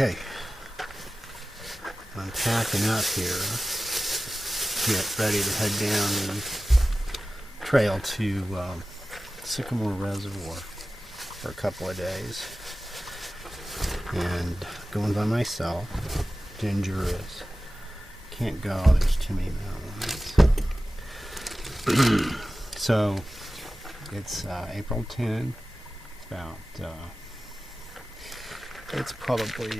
Okay, I'm packing up here, get ready to head down the trail to Sycamore Reservoir for a couple of days, and going by myself. Dangerous. Can't go, there's too many mountains. So it's April 10. It's about it's probably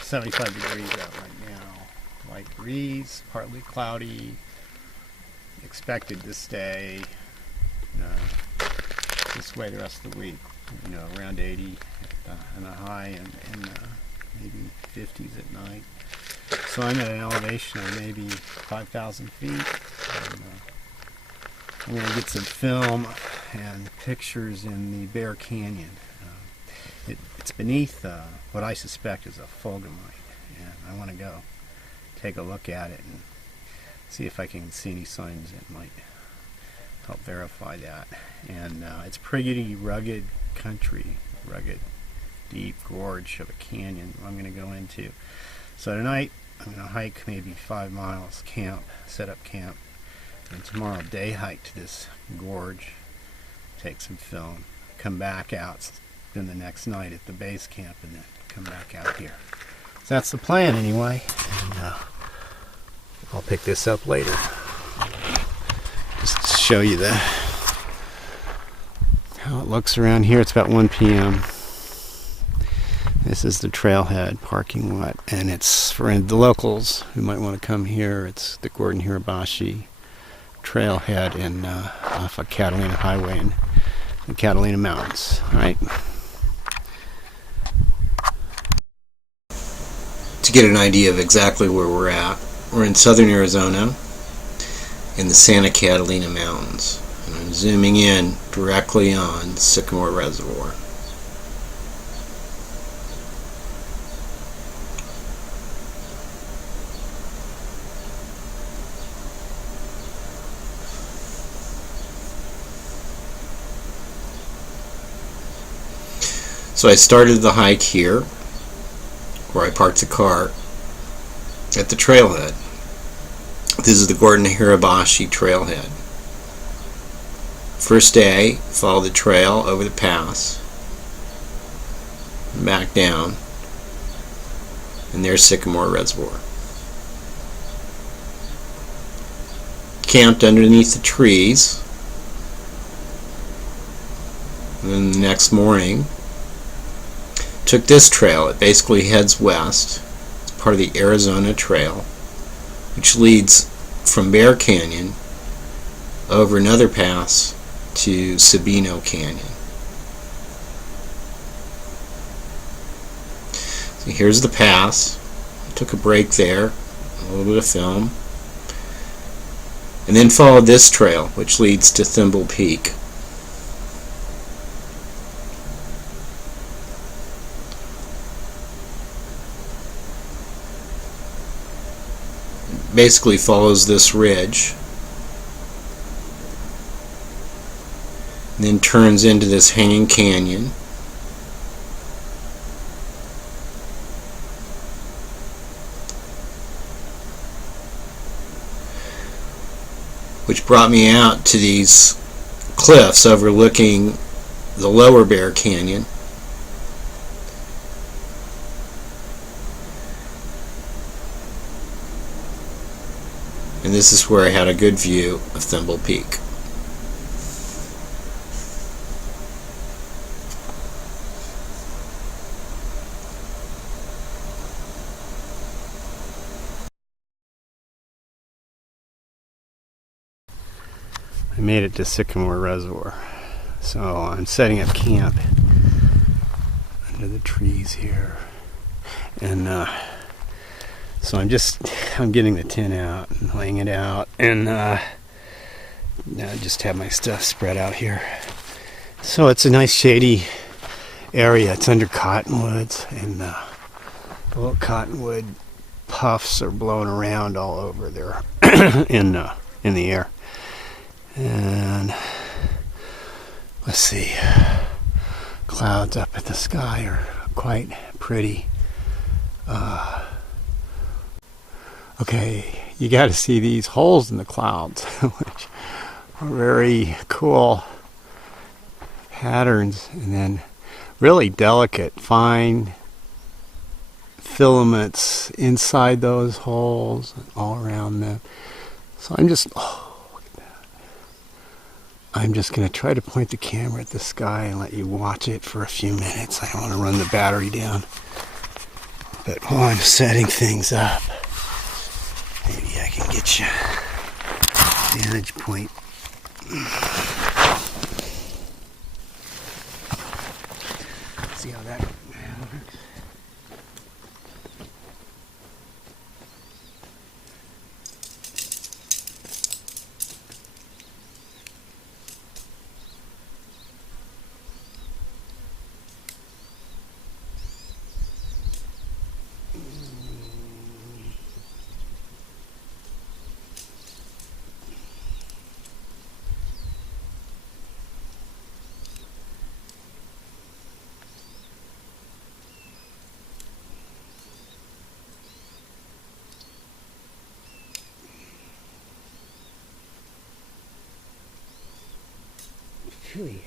75 degrees out right now. Light breeze, partly cloudy. Expected to stay this way the rest of the week. Around 80 and a high, and maybe 50s at night. So I'm at an elevation of maybe 5,000 feet. And, I'm going to get some film and pictures in the Bear Canyon. It's beneath what I suspect is a fulgamite, and I want to go take a look at it and see if I can see any signs that might help verify that. And it's pretty rugged country, rugged, deep gorge of a canyon I'm going to go into. So tonight I'm going to hike maybe 5 miles, set up camp, and tomorrow day hike to this gorge, take some film, come back out, spend the next night at the base camp, and then come back out here. So that's the plan anyway, and I'll pick this up later. Just to show you how it looks around here. It's about 1 p.m. This is the trailhead parking lot, and it's for the locals who might want to come here. It's the Gordon Hirabashi trailhead off of Catalina Highway in the Catalina Mountains. All right. To get an idea of exactly where we're at, we're in southern Arizona in the Santa Catalina Mountains, and I'm zooming in directly on Sycamore Reservoir. So I started the hike here, where I parked the car, at the trailhead. This is the Gordon Hirabashi trailhead. First day, follow the trail over the pass, back down, and there's Sycamore Reservoir. Camped underneath the trees, and then the next morning, took this trail. It basically heads west. It's part of the Arizona Trail, which leads from Bear Canyon over another pass to Sabino Canyon. So here's the pass. Took a break there, a little bit of film, and then followed this trail, which leads to Thimble Peak. Basically follows this ridge, and then turns into this hanging canyon, which brought me out to these cliffs overlooking the lower Bear Canyon. And this is where I had a good view of Thimble Peak. I made it to Sycamore Reservoir. So I'm setting up camp under the trees here. And so I'm getting the tent out and laying it out, and now I just have my stuff spread out here. So it's a nice shady area. It's under cottonwoods, and the little cottonwood puffs are blowing around all over there in the air. And let's see, clouds up at the sky are quite pretty. Okay, you got to see these holes in the clouds, which are very cool patterns, and then really delicate, fine filaments inside those holes and all around them. So I'm just, look at that. I'm just going to try to point the camera at the sky and let you watch it for a few minutes. I don't want to run the battery down. But while I'm setting things up, maybe I can get you a vantage point. See how that works. Really?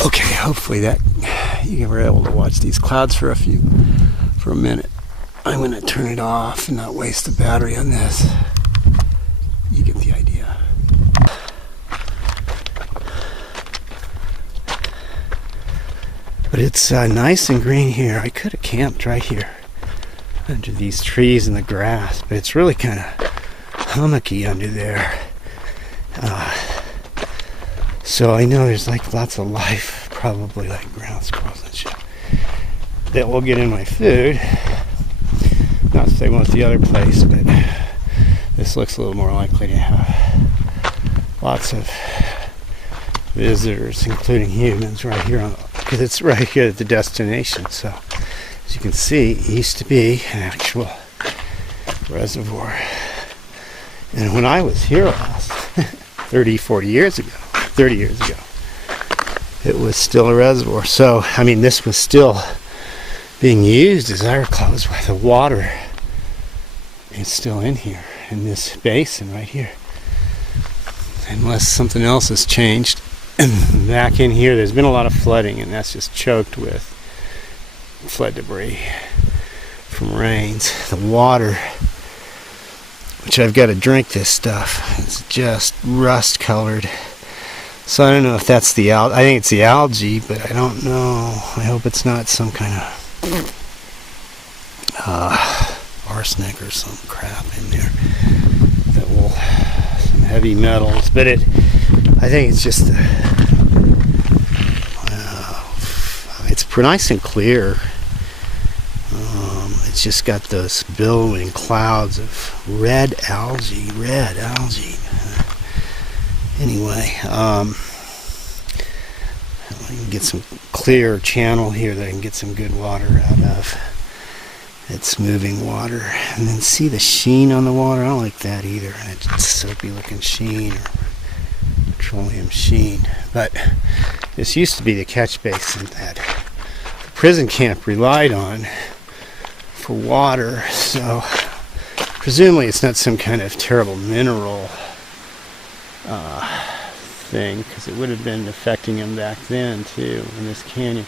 Okay, hopefully that you were able to watch these clouds for a minute. I'm going to turn it off and not waste the battery on this. You get the idea. But it's nice and green here. I could have camped right here under these trees and the grass, but it's really kind of hummocky under there. So I know there's like lots of life, probably like ground squirrels and shit, that will get in my food. Not to say won't the other place, but this looks a little more likely to have lots of visitors, including humans, right here because it's right here at the destination. So as you can see, it used to be an actual reservoir. And when I was here last, 30 years ago, it was still a reservoir. So, I mean, this was still being used, as I recall, was where the water is still in here, in this basin right here. Unless something else has changed. And back in here, there's been a lot of flooding, and that's just choked with flood debris from rains. The water, which I've got to drink this stuff, it's just rust colored. So I don't know if that's the I think it's the algae, but I don't know. I hope it's not some kind of arsenic or some crap in there that will, some heavy metals. But I think it's just it's nice and clear. It's just got those billowing clouds of red algae. Anyway, I can get some clear channel here that I can get some good water out of. It's moving water. And then see the sheen on the water? I don't like that either. It's soapy looking sheen or petroleum sheen. But this used to be the catch basin that the prison camp relied on for water. So presumably it's not some kind of terrible mineral thing, because it would have been affecting them back then too in this canyon.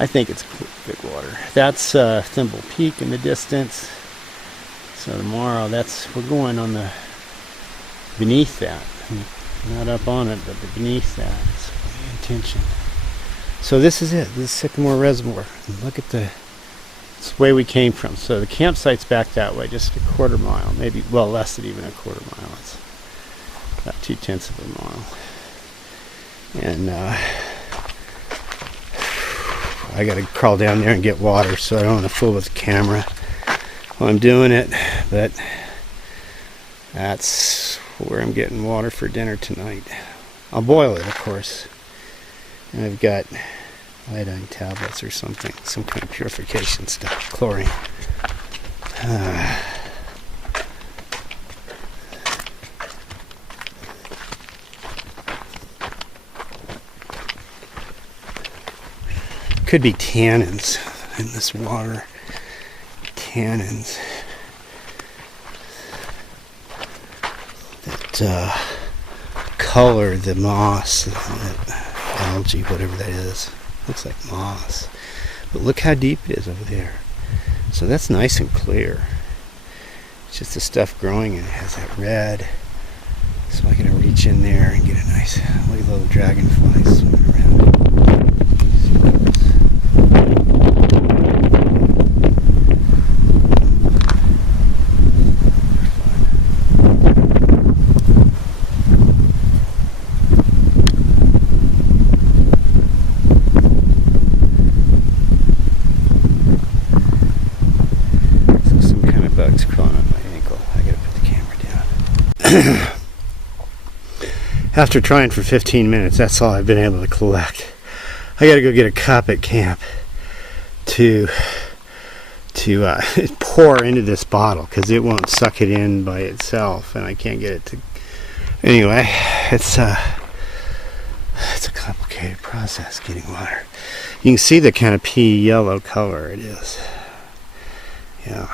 I think it's good water. That's Thimble Peak in the distance. So tomorrow, we're going on the beneath that, not up on it, but beneath that. That's the intention. So this is it. This is Sycamore Reservoir. And look at it's the way we came from. So the campsite's back that way, just a quarter mile, maybe, well, less than even a quarter mile. It's about 0.2 of a mile. And I got to crawl down there and get water, so I don't want to fool with the camera while I'm doing it. But that's where I'm getting water for dinner tonight. I'll boil it, of course. And I've got iodine tablets or something, some kind of purification stuff, chlorine. Could be tannins in this water. Tannins that color the moss, that algae, whatever that is. Looks like moss. But look how deep it is over there. So that's nice and clear. It's just the stuff growing and it has that red. So I'm going to reach in there and get a nice, look at the little dragonflies swimming around. After trying for 15 minutes, that's all I've been able to collect. I gotta go get a cup at camp to pour into this bottle because it won't suck it in by itself, and I can't get it to. Anyway, it's a complicated process getting water. You can see the kind of pea yellow color it is. Yeah.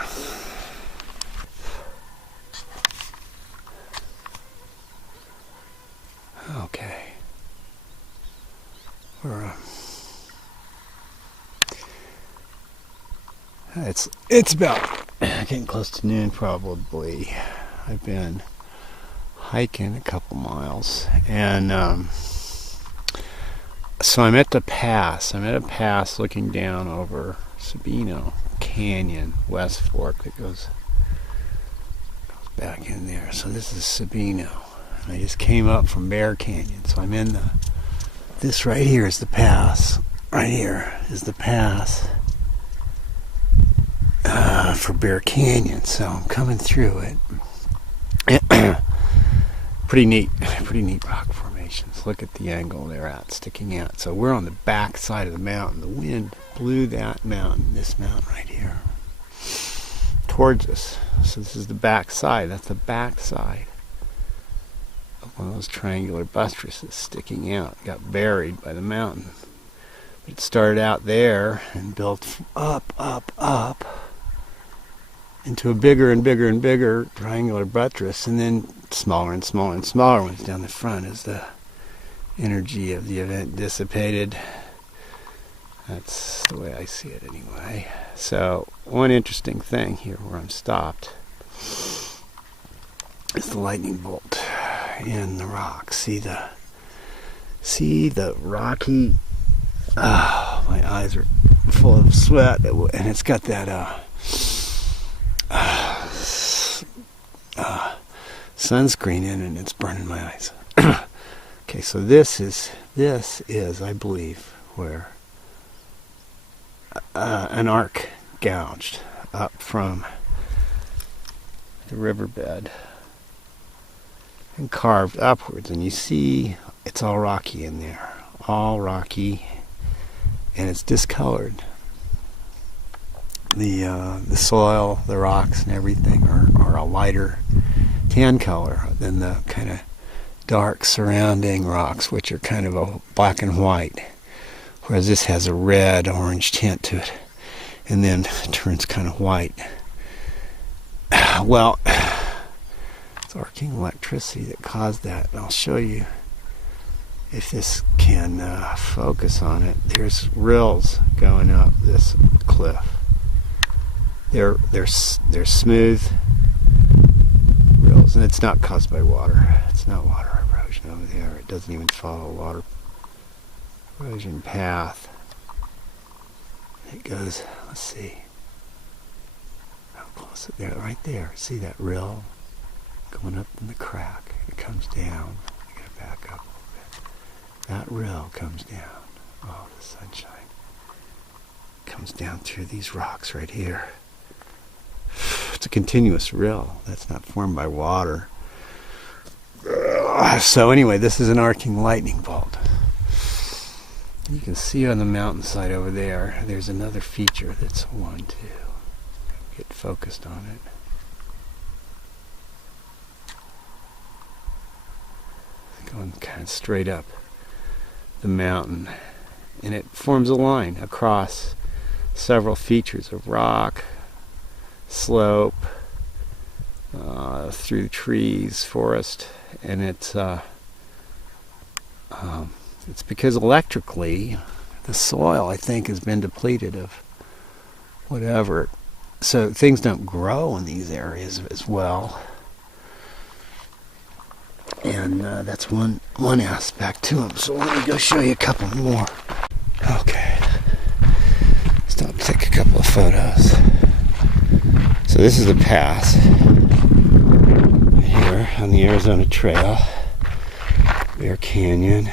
Okay. It's about getting close to noon probably. I've been hiking a couple miles, and so I'm at the pass. I'm at a pass looking down over Sabino Canyon, West Fork that goes back in there. So this is Sabino. I just came up from Bear Canyon, so I'm in this right here is the pass. Right here is the pass for Bear Canyon, so I'm coming through it. Pretty neat rock formations. Look at the angle they're at, sticking out. So we're on the back side of the mountain. The wind blew that mountain, this mountain right here, towards us. So this is the back side. That's the back side. One of those triangular buttresses sticking out, got buried by the mountain. It started out there and built up into a bigger and bigger and bigger triangular buttress, and then smaller and smaller and smaller ones down the front as the energy of the event dissipated. That's the way I see it anyway. So one interesting thing here where I'm stopped is the lightning bolt in the rock. See the rocky. Oh, my eyes are full of sweat, and it's got that sunscreen in it, and it's burning my eyes. Okay, so this is I believe where an arc gouged up from the riverbed and carved upwards, and you see it's all rocky in there, all rocky, and it's discolored. The soil, the rocks, and everything are a lighter tan color than the kind of dark surrounding rocks, which are kind of a black and white, whereas this has a red orange tint to it, and then it turns kind of white. Well, it's arcing electricity that caused that, and I'll show you if this can focus on it, there's rills going up this cliff. They're smooth rills, and it's not caused by water. It's not water erosion over there. It doesn't even follow a water erosion path. It goes, let's see, how close is there? Right there. See that rill going up in the crack? It comes down. I gotta back up a little bit. That rill comes down. Oh, the sunshine comes down through these rocks right here. It's a continuous rill that's not formed by water. So anyway, this is an arcing lightning bolt. You can see on the mountainside over there, there's another feature that's one, too. Get focused on it. It's going kind of straight up the mountain, and it forms a line across several features of rock, slope, through trees, forest, and it's because electrically the soil, I think, has been depleted of whatever, so things don't grow in these areas as well, and that's one aspect to them. So let me go show you a couple more. Okay, stop and take a couple of photos. So this is the pass here on the Arizona Trail, Bear Canyon,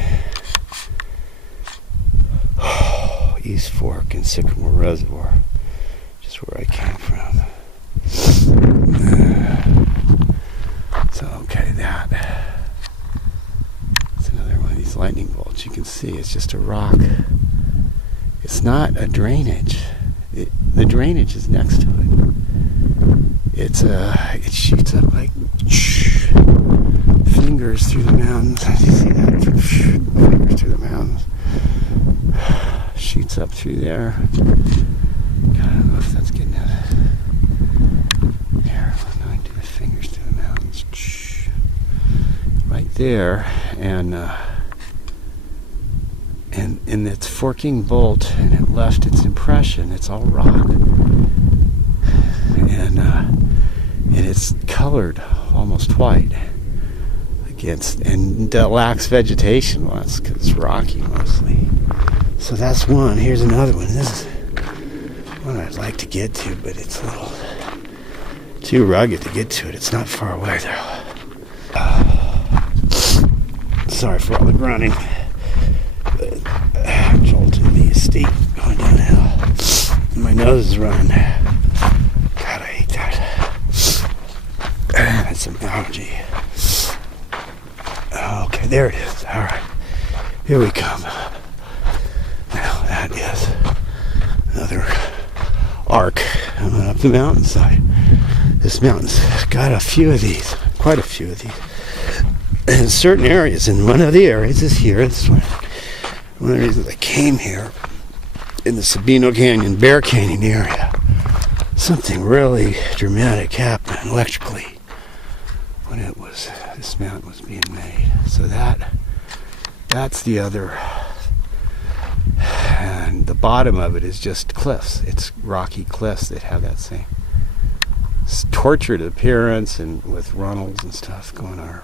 East Fork, and Sycamore Reservoir, just where I came from. So okay, that's another one of these lightning bolts. You can see it's just a rock. It's not a drainage. The drainage is next to it. It shoots up like fingers through the mountains. You see that? Fingers through the mountains. Shoots up through there. God, I don't know if that's getting it. There, I do the fingers through the mountains. Right there, and its forking bolt, and it left its impression. It's all rock, and it's colored almost white and lacks vegetation. Well, that's because it's rocky mostly. So that's one. Here's another one. This is one I'd like to get to, but it's a little too rugged to get to it. It's not far away though. Sorry for all the grunting. Jolting me steep going downhill. My nose is running. God, I hate that. That's some allergy. Okay, there it is. All right, here we come. Now that is another arc coming up the mountainside. This mountain's got a few of these, quite a few of these. In certain areas, and one of the areas is here. This one. One of the reasons I came here in the Sabino Canyon, Bear Canyon area, something really dramatic happened electrically when this mountain was being made. So that's the other, and the bottom of it is just cliffs. It's rocky cliffs that have that same tortured appearance, and with runnels and stuff going on.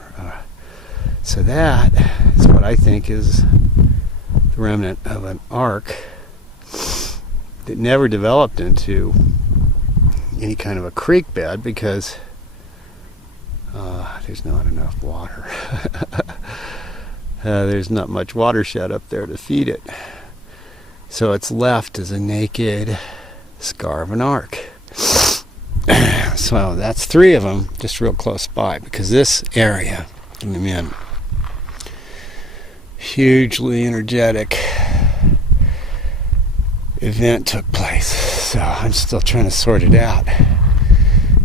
So that is what I think is the remnant of an arc that never developed into any kind of a creek bed because there's not enough water. There's not much watershed up there to feed it. So it's left as a naked scar of an arc. So that's three of them just real close by, because this area, I mean, hugely energetic event took place. So I'm still trying to sort it out.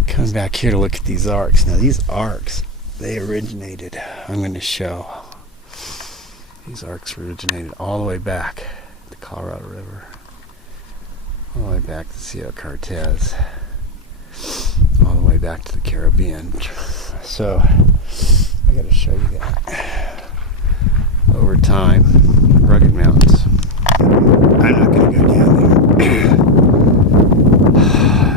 Come back here to look at these arcs. Now these arcs, they originated, I'm going to show, these arcs originated all the way back to Colorado River, all the way back to Sierra Cortez, all the way back to the Caribbean. So I got to show you that. over time. Rugged mountains. I'm not going to go down there.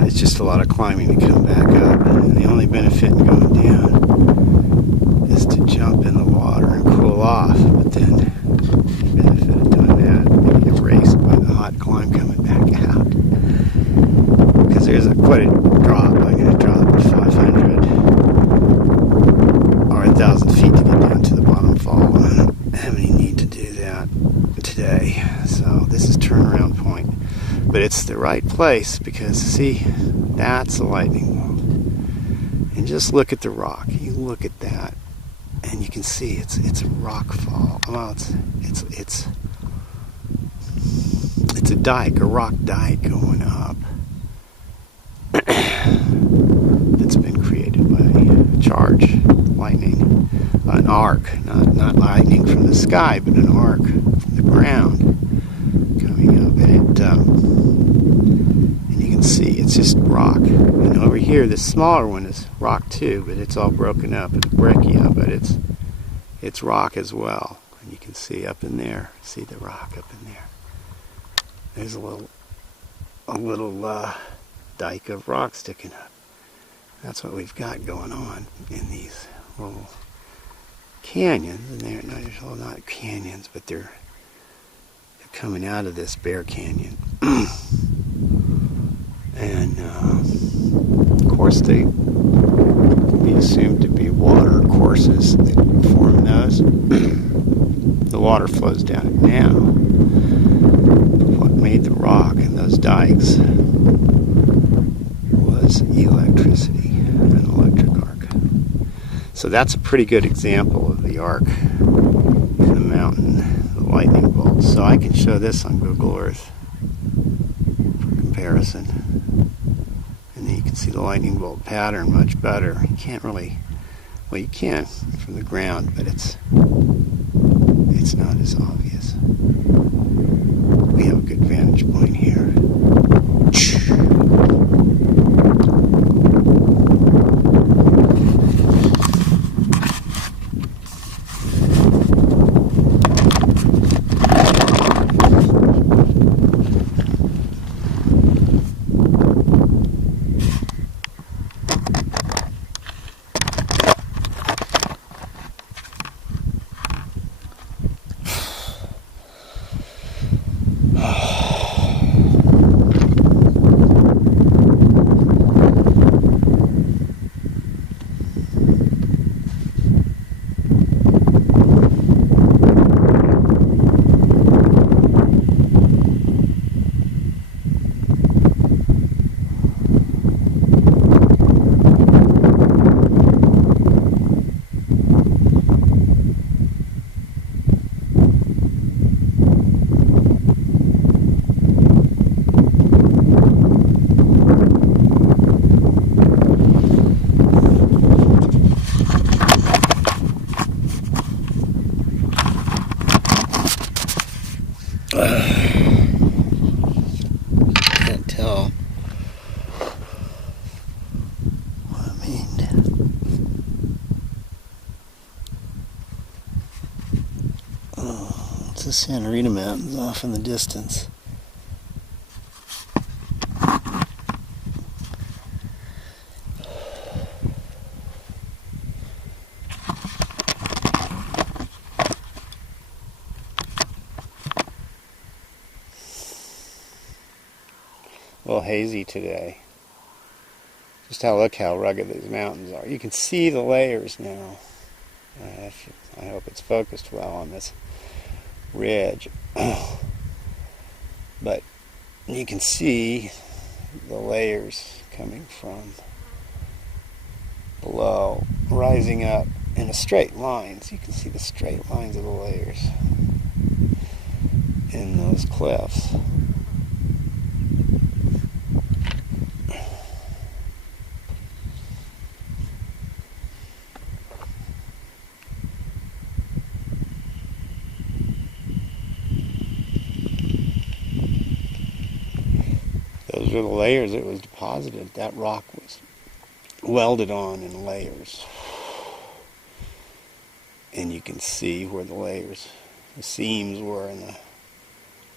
It's just a lot of climbing to come back up. And the only benefit in going down is to jump in the water and cool off. But then the benefit of doing that, you get erased by the hot climb coming back out. Because there's quite a drop. I'm going to drop 500 or 1,000 feet to get down to the bottom fall. And I don't have any need to do that today. So this is turnaround point. But it's the right place because, see, that's a lightning bolt. And just look at the rock. You look at that, and you can see it's a rock fall. Well, it's a dike, a rock dike going up. That's been created by charge, lightning, an arc, not lightning from the sky, but an arc from the ground coming up, and you can see it's just rock. And over here, this smaller one is rock too, but it's all broken up. It's breccia, but it's rock as well. And you can see up in there, see the rock up in there. There's a little dike of rock sticking up. That's what we've got going on in these little canyons. And they're not canyons, but they're coming out of this Bear Canyon. And of course they be assumed to be water courses that form those. The water flows down it now. What made the rock and those dikes was electricity, an electric arc. So that's a pretty good example of the arc in the mountain, the lightning bolt. So I can show this on Google Earth for comparison. And then you can see the lightning bolt pattern much better. You can't really, well, you can from the ground, but it's not as obvious. We have a good vantage point here. Can't tell what I mean. Oh, it's the Santa Rita Mountains off in the distance. A little hazy today. Look how rugged these mountains are. You can see the layers now. I hope it's focused well on this ridge. But you can see the layers coming from below, rising up in a straight line. So you can see the straight lines of the layers in those cliffs. Those are the layers it was deposited. That rock was welded on in layers. And you can see where the layers seams were in the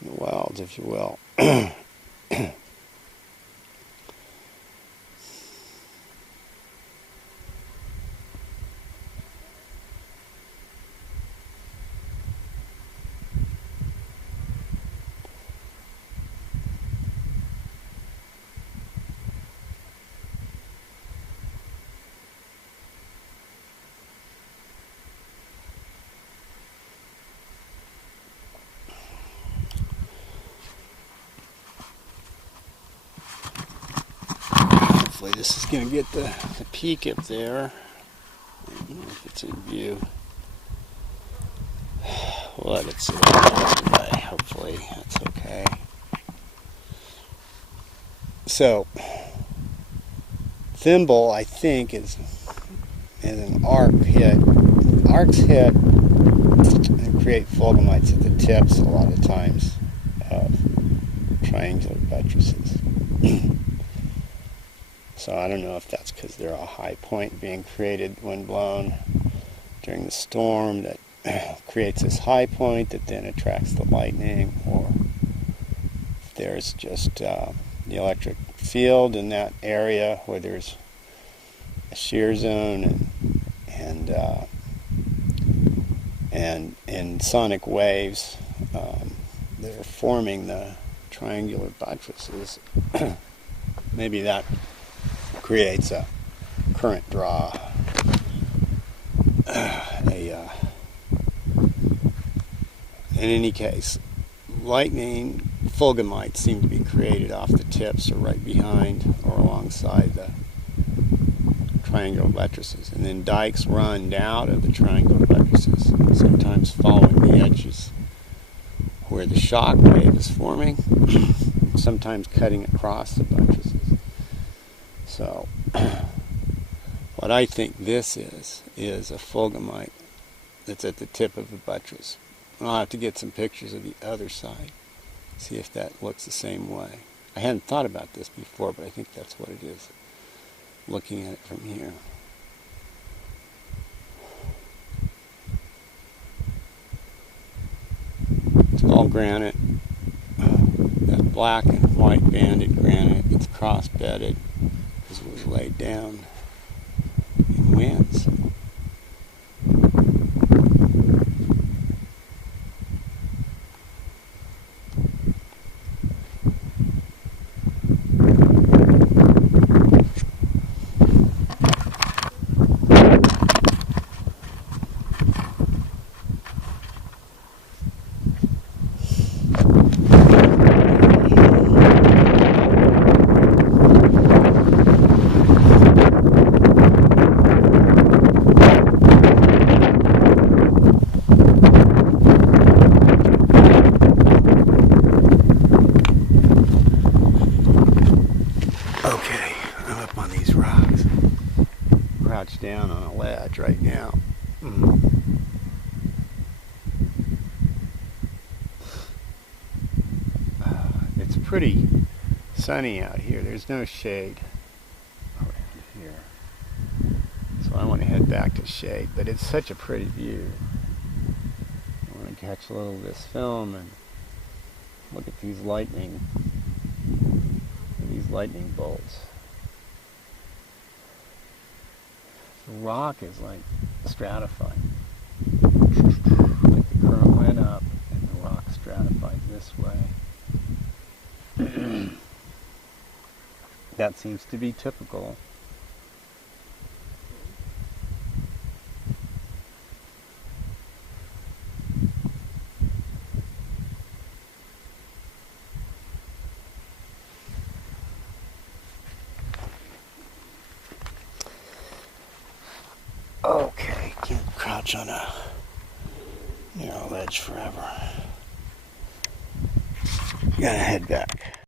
welds, if you will. Hopefully this is going to get the peak up there. I don't know if it's in view. We'll let it sit out today. Hopefully that's okay. So, thimble, I think, is an arc hit. Arcs hit and create fulgamites at the tips a lot of times of triangular buttresses. So I don't know if that's because they're a high point being created when blown during the storm that creates this high point that then attracts the lightning, or if there's just the electric field in that area where there's a shear zone and sonic waves that are forming the triangular buttresses. Maybe that creates a current draw. In any case, lightning fulgamites seem to be created off the tips or right behind or alongside the triangular buttresses. And then dikes run out of the triangular buttresses, sometimes following the edges where the shock wave is forming, sometimes cutting across the buttresses. So, what I think this is a fulgamite that's at the tip of the buttress. I'll have to get some pictures of the other side, see if that looks the same way. I hadn't thought about this before, but I think that's what it is, looking at it from here. It's all granite. That black and white banded granite, it's cross-bedded because it was laid down in winds. Down on a ledge right now. It's pretty sunny out here. There's no shade around here, so I want to head back to shade, but it's such a pretty view. I want to catch a little of this film and look at these lightning bolts. The rock is like stratified. Like the current went up and the rock stratified this way. That seems to be typical. Okay, can't crouch on a narrow ledge forever. Gotta head back.